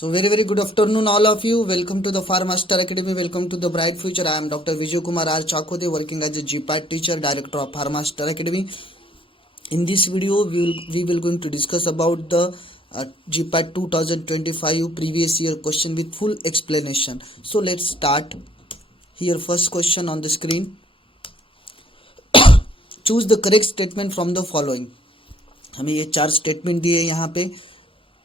So very good afternoon all of you. Welcome to the Pharmaster Academy. Welcome to the bright future. I am Dr. Vijay Kumar R. Chakode, working as a GPAT teacher, director of Pharmaster Academy. In this video, we will going to discuss about the GPAT 2025 previous year question with full explanation. So let's start. Here first question on the screen. Choose the correct statement from the following. हमें ये 4 statement दिए यहाँ पे.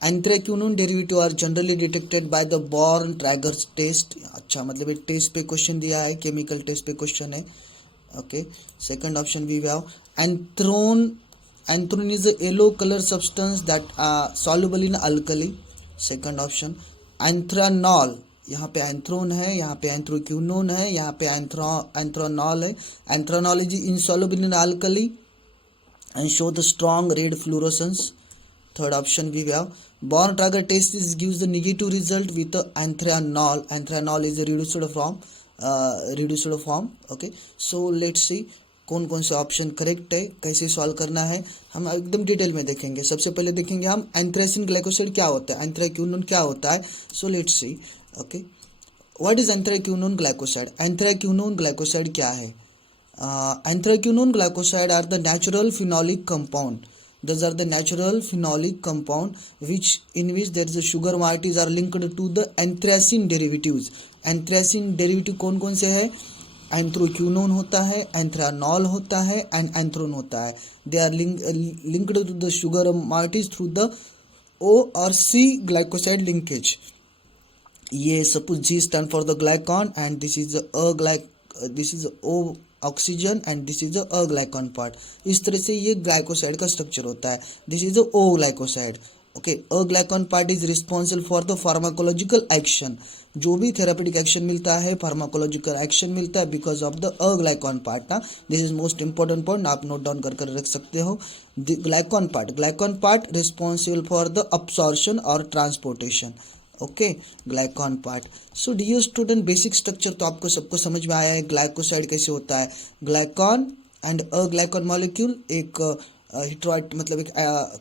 Anthraquinone derivative are generally detected by the Borntrager test. अच्छा, मतलब एक test पे question दिया है, केमिकल टेस्ट पे क्वेश्चन है. Okay, second option we have anthrone is a yellow colour substance that soluble in alkali. Second option. Anthranol, यहाँ पे एंथ्रोन है, यहाँ पे एंथ्रोक्यूनोन है, यहाँ पे एंथ्रानॉल है. Anthranol is insoluble in alkali and show the strong red fluorescence. Third option we have Born Trager test gives the negative result with the anthranol. Anthranol is a reduced form. Okay, so let's see कौन कौन से option correct है, कैसे solve करना है, हम एकदम detail में देखेंगे. सबसे पहले देखेंगे हम एंथ्रेसिन ग्लाइकोसाइड क्या होता है, एंथ्राक्यूनोन क्या होता है. So let's see. Okay, what is anthraquinone glycoside. Anthraquinone glycoside क्या है. Anthraquinone glycoside are the natural phenolic compound. Those are the natural phenolic compound in which there is a sugar moieties are linked to the anthracene derivatives. Anthracene derivative कौन कौन से है. एंथ्रोक्यूनोन होता है, एंथ्रानॉल होता है एंड एंथ्रोन होता है. They are linked to the sugar moieties through the O or C glycoside linkage. ये suppose G stand for the glycon and this is the O oxygen and this is a ग्लाइकॉन part. इस तरह से ये glycoside का structure होता है. This is a O glycoside. Okay, a ग्लाइकॉन part is responsible for the pharmacological action. जो भी therapeutic action मिलता है, फार्माकोलॉजिकल एक्शन मिलता है because of the a ग्लाइकॉन part. ना, this is most important point, आप नोट डाउन कर रख सकते हो. The glycone part responsible for the absorption और transportation. Okay, glycone part. So dear student, basic structure तो आपको सबको समझ में आया है. ग्लाइकोसाइड कैसे होता है. ग्लाइकॉन एंड अ ग्लाइकॉन मॉलिक्यूल एक हेटेरोइड, मतलब एक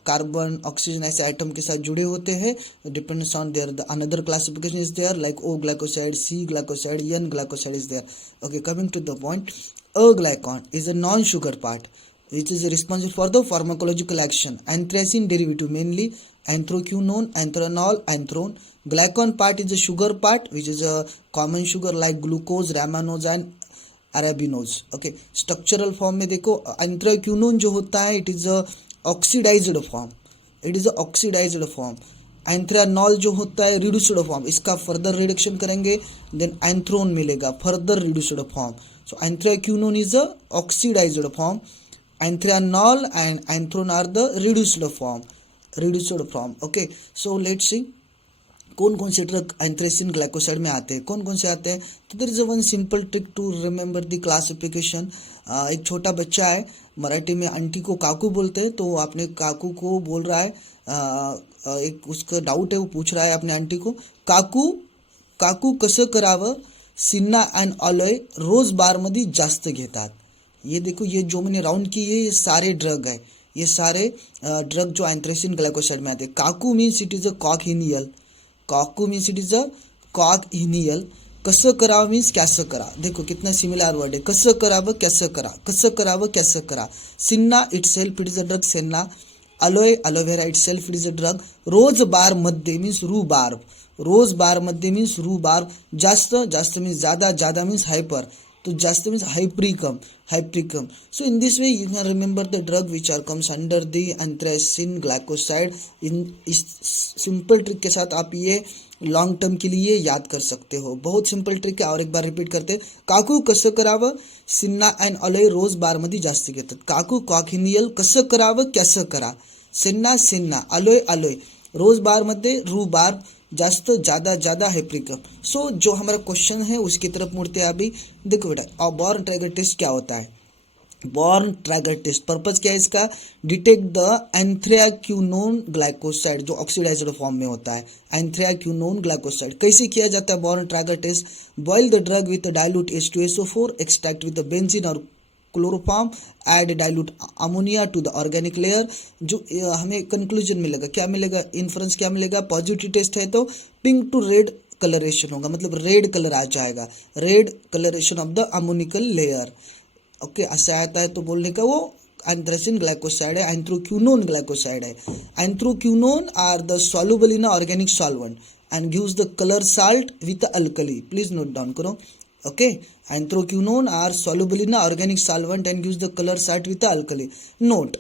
कार्बन ऑक्सीजन ऐसे आइटम के साथ जुड़े होते हैं. Depends on there another classification is there like O glycoside, C glycoside, N glycoside is there. Okay, coming to the point. Aglycone is a non sugar part. It is responsible for the pharmacological action. Anthracene derivative mainly anthraquinone, anthranol, anthrone. Glycon part is a sugar part which is a common sugar like glucose, ramenose and arabinose. Okay, structural form में देखो anthraquinone जो होता है it is a oxidized form. It is a oxidized form. एंथ्रानॉल जो होता है reduced form. इसका further reduction करेंगे देन एंथ्रोन मिलेगा, further reduced form. So anthraquinone is a oxidised form. Anthranol and anthrone are the reduced form. Okay, so let's see कौन कौन से drug एंथ्रेसिन glycoside में आते हैं, कौन कौन से आते हैं. तो there is one simple trick to remember the classification. एक छोटा बच्चा है, मराठी में आंटी को काकू बोलते हैं. तो आपने काकू को बोल रहा है, एक उसका डाउट है, वो पूछ रहा है अपने आंटी को, काकू कसं करावं सिन्ना अँड ऑलॉय रोज बारमध्ये जास्त घेतात. ये देखो, ये जो मैंने राउंड की है ये सारे ड्रग है. ये सारे ड्रग जो एंथ्रेसिन ग्लाइकोसाइड में आते हैं. काकू means it is a cochineal. कसं करावं मीन्स कैसे करा. देखो कितना सिमिलर वर्ड है. कसं करावं कैसे करा, कसं करावं कैसे करा. Senna itself it is a drug senna. Aloe vera itself it is a drug. रोज बार मध्ये मीन्स रूबार्ब. रोज बार मध्ये मीन्स रूबार्ब. जास्त मीन्स ज्यादा मीन्स हाइपर. तो जास्त means हाइप्रिकम. So in this way you can remember the drug which are comes under the anthracene glycoside. इन इस सिंपल ट्रिक के साथ आप ये लॉन्ग टर्म के लिए याद कर सकते हो. बहुत सिंपल ट्रिक है. और एक बार रिपीट करते. काकू कसं करावं सिन्ना अँड ऑलॉय रोज बारमध्ये जास्त घेतात. काकू कॉकिनियल कसं करावं कैसे करा. सिन्ना ऑलॉय रोज बारमध्ये रूबार्ब जास्त ज्यादा हाइप्रिकम. सो जो हमारा क्वेश्चन है उसकी तरफ मुड़ते हैं अभी. देखो बेटा, बॉर्न ट्रैगर टेस्ट क्या होता है. बॉर्न ट्रैगर टेस्ट पर्पज क्या है इसका. डिटेक्ट द एंथ्राक्यूनोन ग्लाइकोसाइड जो ऑक्सीडाइज्ड फॉर्म में होता है. एंथ्राक्यूनोन ग्लाइकोसाइड कैसे किया जाता है Borntrager test. Boil the drug with dilute H2SO4, extract with benzene और chloroform, add dilute ammonia to the organic layer. जो हमें कंक्लूजन मिलेगा, क्या मिलेगा, इन्फ्रेंस क्या मिलेगा, पॉजिटिव टेस्ट है तो पिंक टू रेड कलरेशन होगा, मतलब रेड कलर आ जाएगा, red colouration of the ammoniacal layer. Okay, ऐसा आता है तो बोलने का वो एंथ्रेसिन ग्लाइकोसाइड है, एंथ्रोक्विनोन ग्लाइकोसाइड है। Anthraquinone are the soluble in organic solvent and gives the color salt with alkali. Please note down करो। Okay, anthraquinone are soluble in organic solvent and gives the color salt with alkali. Note,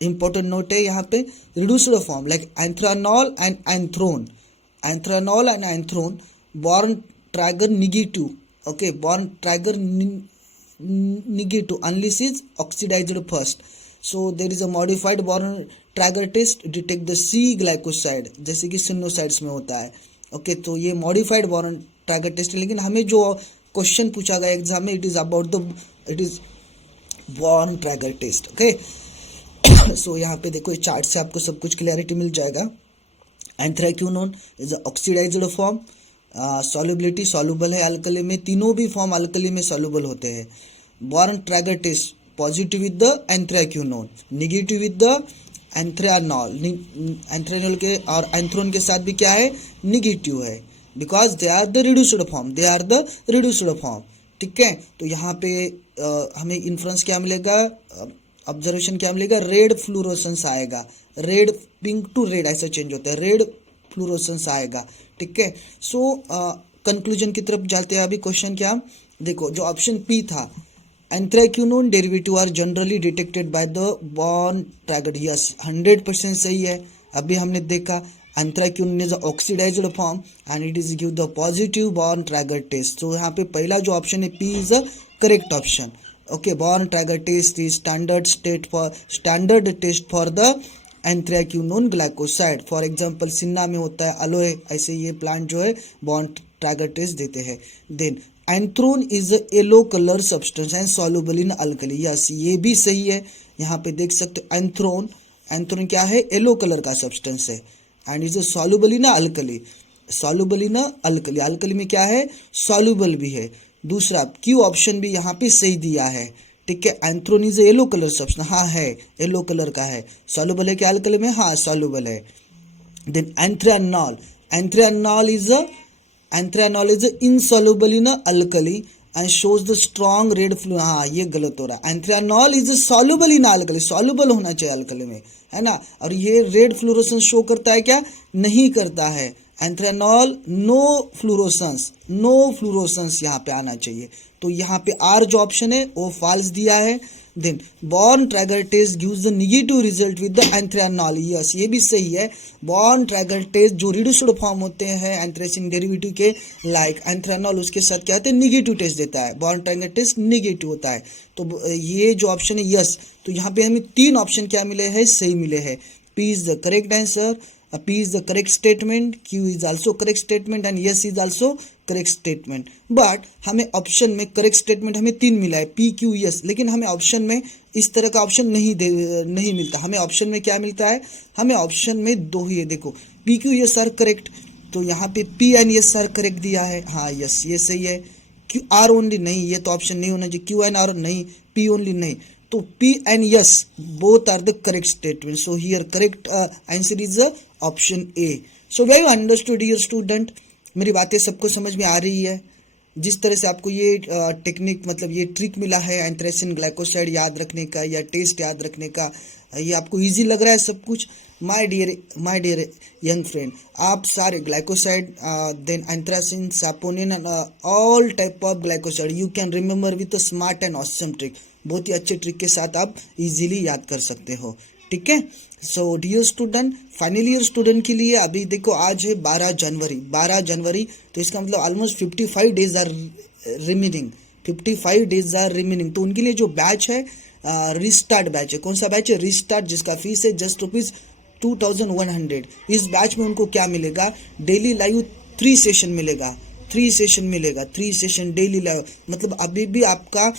important note है यहाँ पे, reduced form like anthranol and anthrone, anthranol and anthrone Borntrager negative. Okay, Borntrager negative unless is oxidized first. So there is a modified Born Traeger test detect the C glycoside, जैसे कि सिनोसाइड्स में होता है। Okay, तो ये modified born Trager test है, लेकिन हमें जो क्वेश्चन पूछा गया एग्जाम में it is Borntrager test. Okay, so यहाँ पे देखो, चार्ट से आपको सब कुछ क्लियरिटी मिल जाएगा। Anthraquinone is oxidised form, solubility soluble है अल्कली में, तीनों भी फॉर्म अल्कली में सॉल्युबल होते हैं। Borntrager test positive with the anthraquinone, negative with the anthranol, anthranol के और एंथ्रोन के साथ भी क्या है, निगेटिव है, because they are the reduced form, they are the reduced form. ठीक है, तो यहाँ पे हमें इन्फ्रेंस क्या मिलेगा, ऑब्जर्वेशन क्या मिलेगा, रेड फ्लोरोसेंस आएगा, रेड पिंक टू रेड ऐसा चेंज होता है, रेड फ्लोरोसेंस आएगा। ठीक है, सो कंक्लूजन की तरफ जाते हैं। अभी क्वेश्चन क्या, देखो जो ऑप्शन पी था, anthraquinone derivative are generally detected by the Borntrager, yes 100% सही है। अभी हमने देखा anthraquinone is oxidised form and it is give the positive Borntrager test. तो यहाँ पे पहला जो ऑप्शन है P is a correct option. Okay, Borntrager test is standard test for the anthraquinone glycoside. For example senna में होता है alloy, ऐसे ये प्लांट जो है बॉर्न ट्रैगर टेस्ट देते हैं। Then anthrone is a yellow colour substance and soluble in alkali, yes ये भी सही है। यहाँ पे देख सकते हो एंथ्रोन क्या है, येलो कलर का सब्सटेंस है and is a soluble in alkali, soluble in alkali, alkali में क्या है, सॉल्युबल भी है। दूसरा क्यू ऑप्शन भी यहाँ पे सही दिया है। ठीक है, anthrone is yellow colour substance, हाँ है येलो कलर का है, सॉल्युबल है क्या अल्कली में, हाँ सॉल्युबल है। Then anthranol is insoluble in alkali and shows the strong red flu, हाँ ये गलत हो रहा है, anthranol is soluble in alkali, soluble होना चाहिए अल्कली में, है ना। और ये रेड फ्लोरोसेंस शो करता है क्या, नहीं करता है। एंथ्रानॉल नो फ्लोरोसेंस यहाँ पे आना चाहिए, तो यहाँ पे आर जो ऑप्शन है वो फॉल्स दिया है। Then Borntrager test gives the negative result with the anthranol, yes ये भी सही है। बॉर्न ट्रैगर टेस्ट जो रिड्यूस्ड फॉर्म होते हैं एंथ्रेसिन डेरिवेटिव के लाइक एंथ्रानॉल, उसके साथ क्या होता है, नेगेटिव टेस्ट देता है, बॉर्न ट्रैगर टेस्ट नेगेटिव होता है। तो ये जो ऑप्शन है यस, तो यहाँ पे हमें तीन ऑप्शन क्या मिले हैं, सही मिले हैं। P is the correct answer, P is the correct statement, Q is also correct statement and yes is also correct statement. But हमें ऑप्शन में करेक्ट स्टेटमेंट हमें तीन मिला है, P Q yes, लेकिन हमें ऑप्शन में इस तरह का ऑप्शन नहीं मिलता। हमें ऑप्शन में क्या मिलता है, हमें ऑप्शन में दो ही है। देखो P Q yes are correct, तो यहाँ पे P and yes are correct दिया है, हाँ यस ये सही है। Q R ओनली नहीं, ये तो ऑप्शन नहीं होना चाहिए, Q and R नहीं, P ओनली नहीं, तो P and yes both are the correct statement. So here correct answer is option A. So have you understood dear student? मेरी बातें सबको समझ में आ रही है। जिस तरह से आपको ये टेक्निक मतलब ये ट्रिक मिला है एंथ्रेसिन ग्लाइकोसाइड याद रखने का या टेस्ट याद रखने का, ये आपको इजी लग रहा है सब कुछ। माय डियर यंग फ्रेंड, आप सारे glycoside then anthracene saponin and all type of glycoside you can remember with a smart and awesome trick. बहुत ही अच्छे ट्रिक के साथ आप इजीली याद कर सकते हो, ठीक है। So dear student, final year student के लिए अभी देखो आज है 12 जनवरी, तो इसका मतलब almost 55 days are remaining, 55 days are remaining. तो उनके लिए जो बैच है रिस्टार्ट बैच है। कौन सा बैच है, रिस्टार्ट, जिसका फीस है जस्ट ₹2100। इस बैच में उनको क्या मिलेगा, डेली लाइव 3 सेशन मिलेगा, 3 सेशन डेली लाइव, मतलब अभी भी आपका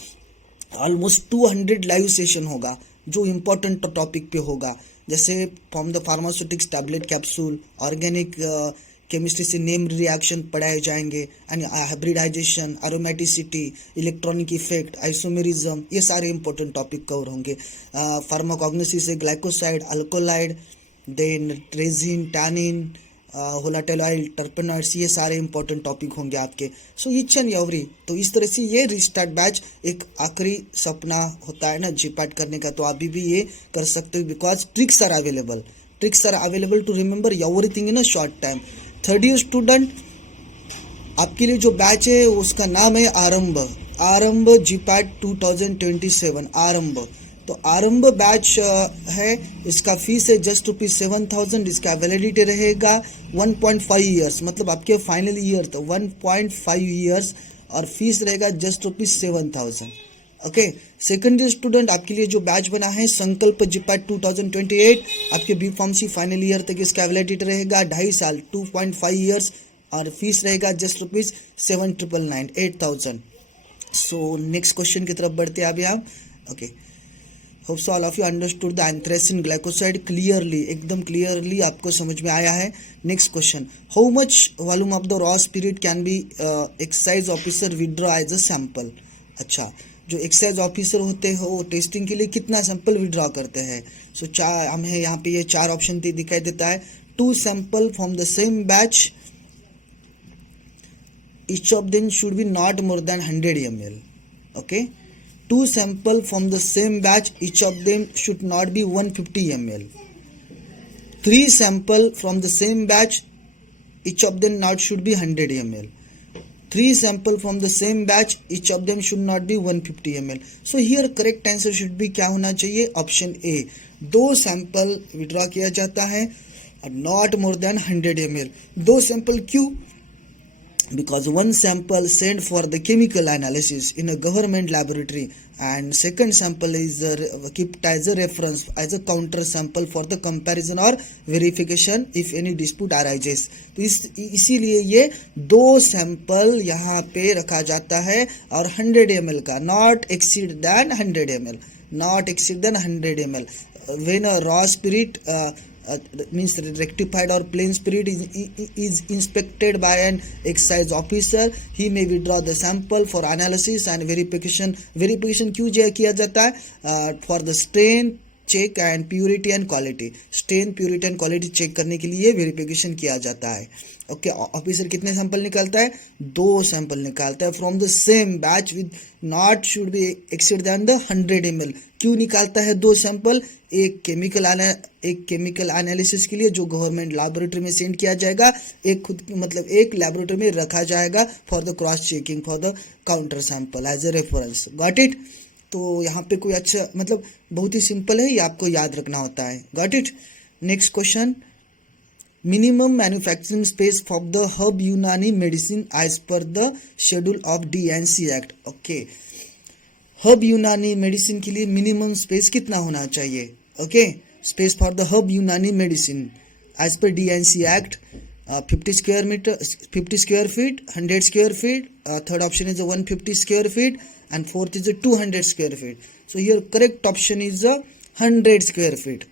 ऑलमोस्ट 200 लाइव सेशन होगा जो इम्पोर्टेंट टॉपिक पे होगा, जैसे from the pharmaceutics tablet capsule, organic chemistry से नेम रिएक्शन पढ़ाए जाएंगे, and hybridization, aromaticity, electronic effect, isomerism, ये सारे इंपॉर्टेंट टॉपिक कवर होंगे। फार्माकोग्नोसिस से glycoside, alkaloid, then resin, tannin, volatile oil, terpenoids, ये सारे इंपॉर्टेंट टॉपिक होंगे आपके। सो ईच एंड एवरी, तो इस तरह से ये रिस्टार्ट बैच एक आखिरी सपना होता है ना जीपैट करने का, तो अभी भी ये कर सकते हो, because tricks are available to remember everything in a short time. Third year student, आपके लिए जो बैच है उसका नाम है आरंभ जीपैट 2027 आरंभ। तो आरंभ बैच है, इसका फीस है जस्ट ₹7,000। इसका वैलिडिटी रहेगा 1.5 ईयर्स, मतलब आपके फाइनल ईयर तो 1.5 ईयर्स, और फीस रहेगा just ₹7,000। Okay, second year student, आपके लिए जो बैच बना है संकल्प जीपैट 2028, आपके बी फार्मेसी फाइनल ईयर तक इसका वैलिडिटी रहेगा 2.5 साल, 2.5 ईयर्स, और फीस रहेगा जस्ट ₹7,999 8,000। सो नेक्स्ट क्वेश्चन की तरफ बढ़ते हैं अभी हम। Okay, hope so all of you understood the anthracene glycoside clearly, एकदम क्लियरली आपको समझ में आया है। Next question, how much volume of the raw spirit can be excise officer withdraw as a sample. अच्छा, जो एक्साइज ऑफिसर होते हैं वो टेस्टिंग के लिए कितना सैंपल विड्रॉ करते हैं। सो हमें यहाँ पे ये 4 ऑप्शन दिखाई देता है। 2 sample from the same batch, each of them should be not more than 100 ml. Okay, 2 sample from the same batch, each of them should not be 150 ml. 3 sample from the same batch, each of them not should be 100 ml. 3 sample from the same batch, each of them should not be 150 ml. So here correct answer should be क्या होना चाहिए, option A, 2 sample withdraw किया जाता है और not more than 100 ml। 2 sample क्यों? Because one sample sent for the chemical analysis in a government laboratory, and second sample is kept as a reference, as a counter sample for the comparison or verification if any dispute arises। तो इसीलिए ये 2 sample यहाँ पे रखा जाता है, और 100 ml का, not exceed than 100 ml, not exceed than 100 ml। when a raw spirit means rectified or plain spirit is inspected by an excise officer, he may withdraw the sample for analysis and verification क्यों किया जाता है, for the strain check and purity and quality, strain purity and quality check करने के लिए verification किया जाता है। ओके, ऑफिसर कितने सैंपल निकालता है, 2 सैंपल निकालता है from the same batch with not should be exceed then the 100 ml। क्यों निकालता है 2 सैंपल, एक केमिकल एनालिसिस के लिए जो गवर्नमेंट लैबोरेटरी में सेंड किया जाएगा, एक लैबोरेटरी में रखा जाएगा for the cross checking for the counter sample as a reference. Got it? तो यहाँ पे कोई अच्छा बहुत ही सिंपल है, ये आपको याद रखना होता है। Got it? Next question, minimum manufacturing space for the hub Unani medicine as per the schedule of DNC act. Okay, hub Unani medicine के लिए मिनिमम स्पेस कितना होना चाहिए? Okay, space for the hub Unani medicine as per DNC act 50 square feet, 100 square feet, third option is 150 square feet, and fourth is 200 square feet. So here correct option is 100 square feet.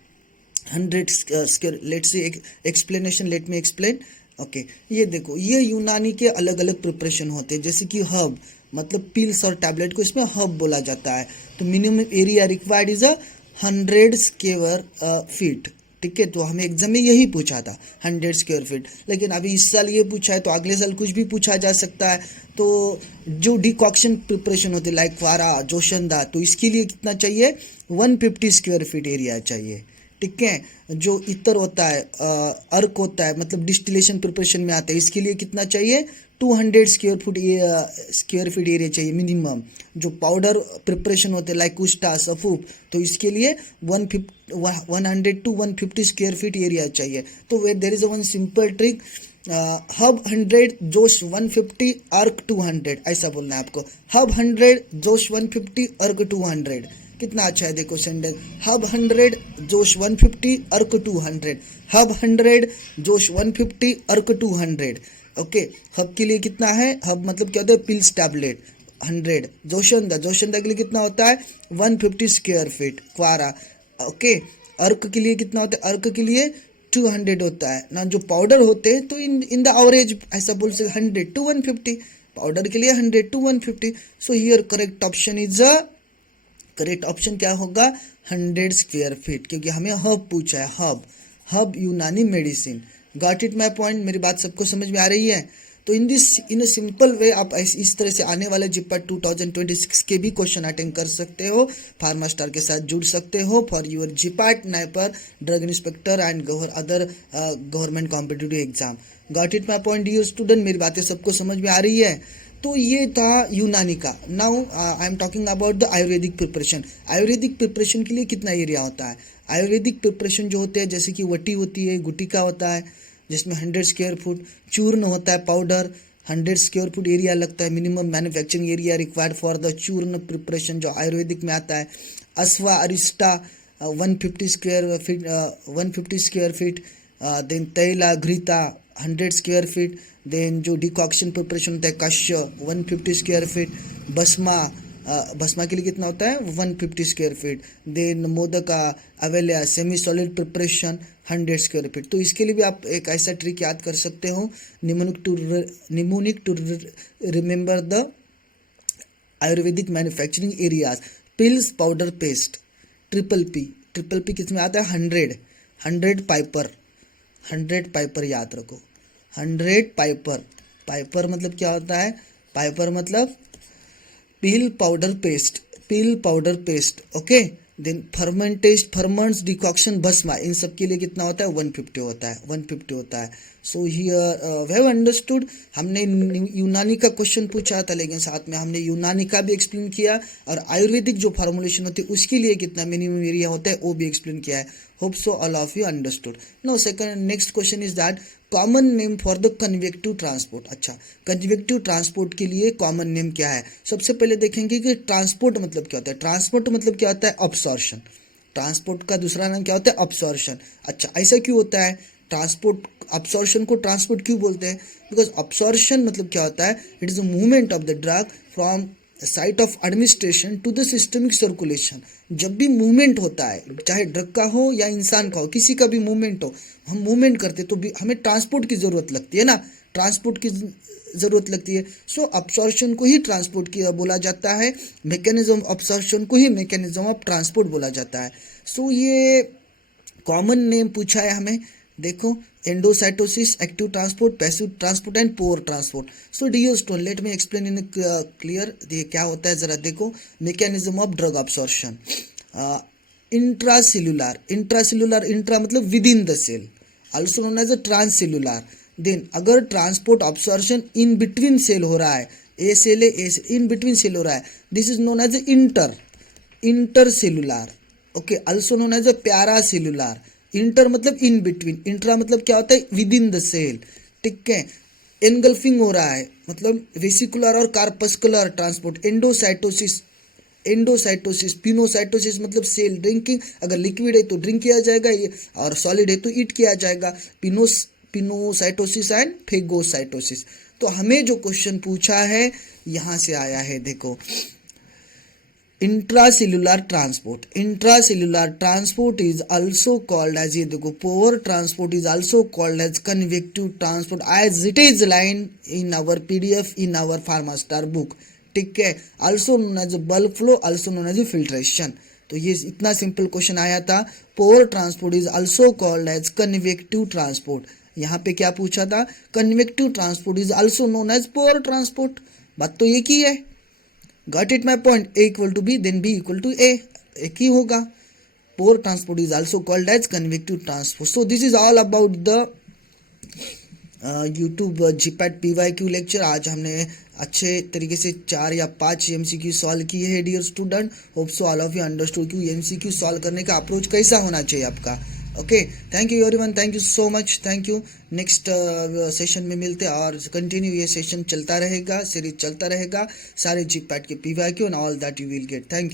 100 square, let's see explanation, let me explain. Okay, ये देखो, ये यूनानी के अलग अलग preparation होते हैं, जैसे कि हब मतलब पिल्स और टैबलेट को इसमें हब बोला जाता है। तो minimum area required is 100 square feet. ठीक है, तो हमें एग्जाम में यही पूछा था 100 स्क्वायर फीट, लेकिन अभी इस साल ये पूछा है तो अगले साल कुछ भी पूछा जा सकता है। तो जो डिकॉक्शन प्रिपरेशन होती है लाइक फारा, जोशंदा, तो इसके लिए कितना चाहिए, 150 स्क्वायर फीट एरिया चाहिए। ठीक है, जो इतर होता है, अर्क होता है, मतलब डिस्टिलेशन प्रिपरेशन में आता है, इसके लिए कितना चाहिए, 200 स्क्वायर फीट एरिया चाहिए मिनिमम। जो पाउडर प्रिपरेशन होते हैं लाइक कुस्टा, सफूफ, तो इसके लिए 100 to 150 स्क्वायर फीट एरिया चाहिए। तो there is one simple trick, hub 100, जोश 150, अर्क 200, ऐसा बोलना है आपको। हब 100, जोश 150, अर्क 200। कितना अच्छा है, देखो सेंटेंस, हब 100, जोश 150, अर्क 200, हब 100, जोश 150, अर्क 200। ओके, हब के लिए कितना है, हब मतलब क्या होता है, पिल्स टैबलेट 100, जोशंदा के लिए कितना होता है, 150 स्क्वायर फीट क्वारा। ओके, अर्क के लिए कितना होता है, अर्क के लिए 200 होता है ना, जो पाउडर होते हैं तो इन द एवरेज ऐसा बोल सकते 100 to 150, पाउडर के लिए 100 to 150. So here correct option is correct option क्या होगा 100 स्क्वायर फीट, क्योंकि हमें हब पूछा है, hub Unani medicine. Got it my point? मेरी बात सबको समझ में आ रही है? तो इन अ सिंपल वे आप इस तरह से आने वाले जीपैट 2026 के भी क्वेश्चन अटेंड कर सकते हो, फार्मास्टार के साथ जुड़ सकते हो for your GPAT, NIPER, drug inspector and other government competitive exam. Got it my point dear student? मेरी बातें सबको समझ में आ रही है? तो ये था यूनानी का. Now I am talking about the Ayurvedic preparation. Ayurvedic preparation के लिए कितना एरिया होता है? आयुर्वेदिक प्रिपरेशन जो होते हैं जैसे कि वटी होती है, गुटिका होता है जिसमें 100 स्क्वायर फुट, चूर्ण होता है पाउडर, 100 स्क्वायर फुट एरिया लगता है. Minimum manufacturing area required for the churna preparation जो आयुर्वेदिक में आता है. Asava arishta 150 square feet, then taila ghrita 100 square feet, then जो डिकॉक्शन प्रिपरेशन होता है काश्य 150 स्क्वायर फीट, भस्मा के लिए कितना होता है 150 स्क्वायर फीट, देन मोदका अवेल्या semi solid preparation 100 square feet. तो इसके लिए भी आप एक ऐसा ट्रिक याद कर सकते हो, mnemonic to remember the Ayurvedic manufacturing areas. Pills powder paste triple P किसमें आता है 100 पाइपर याद रखो. 100 पाइपर मतलब क्या होता है? पाइपर मतलब pill powder paste. Okay. Then ferments decoction bhasma, इन सब के लिए कितना होता है 150 होता है. So here we have understood. हमने यूनानी का क्वेश्चन पूछा था, लेकिन साथ में हमने यूनानी का भी एक्सप्लेन किया और आयुर्वेदिक जो फॉर्मुलेशन होती है उसके लिए कितना मिनिमम एरिया होता है वो भी एक्सप्लेन किया है. Hope so all of you understood. Now next question is that common name for the convective transport. अच्छा, कन्वेक्टिव ट्रांसपोर्ट के लिए कॉमन नेम क्या है? सबसे पहले देखेंगे कि ट्रांसपोर्ट मतलब क्या होता है. ट्रांसपोर्ट मतलब क्या होता है अब्सॉर्प्शन. ट्रांसपोर्ट का दूसरा नाम क्या होता है अब्सॉर्प्शन. अच्छा, ऐसा क्यों होता है? ट्रांसपोर्ट अब्सॉर्प्शन को ट्रांसपोर्ट क्यों बोलते हैं? बिकॉज अब्सॉर्प्शन मतलब क्या होता है? It is a movement of the drug from site of administration to the systemic circulation. जब भी मूवमेंट होता है, चाहे ड्रग का हो या इंसान का हो, किसी का भी मूवमेंट हो, हम मूवमेंट करते तो भी हमें ट्रांसपोर्ट की ज़रूरत लगती है ना, ट्रांसपोर्ट की ज़रूरत लगती है. सो अब्सॉर्प्शन को ही ट्रांसपोर्ट की बोला जाता है, मैकेनिज्म अब्सॉर्प्शन को ही मैकेनिज्म ऑफ ट्रांसपोर्ट बोला जाता है. सो ये कॉमन नेम पूछा है हमें. देखो, endocytosis, active transport, passive transport and pore transport. So dear student, let me explain in clear. ये क्या होता है जरा देखो. Mechanism of drug absorption. Intra मतलब with in the cell, also known as a transcellular. Then अगर transport absorption in between cell हो रहा है, ए सेल है, इन बिटवीन सेल हो रहा है, this is known as intercellular. Okay, also known as a paracellular. Inter मतलब इन बिटवीन, इंट्रा मतलब क्या होता है विद इन द सेल. ठीक है. एनगल्फिंग हो रहा है मतलब वेसिकुलर और कार्पस्कुलर ट्रांसपोर्ट. एंडोसाइटोसिस, पिनोसाइटोसिस मतलब सेल ड्रिंकिंग. अगर लिक्विड है तो ड्रिंक किया जाएगा और सॉलिड है तो ईट किया जाएगा. Pinocytosis and phagocytosis. तो हमें जो क्वेश्चन पूछा है यहाँ से आया है. देखो, intracellular transport is also called as, ये देखो, pore transport is also called as convective transport as it is line in our PDF in our Pharmastar book. ठीक है. Also known as bulk flow, also known as filtration. तो ये इतना simple question आया था. Pore transport is also called as convective transport. यहाँ पे क्या पूछा था? Convective transport is also known as pore transport. बात तो एक ही है. Got it my point? A equal to B then B equal to A, एक ही होगा. Pore transport is also called as convective transport. So this is all about the YouTube GPAT PYQ lecture. आज हमने अच्छे तरीके से 4 या 5 MCQ solve किए हैं dear student. Hope so all of you understood कि MCQ सॉल्व करने का अप्रोच कैसा होना चाहिए आपका. Okay, thank you everyone, thank you so much, thank you. Next session में मिलते हैं और कंटिन्यू ये सेशन चलता रहेगा, सीरीज चलता रहेगा. सारे जीपैट के PYQ and all that you will get. Thank you.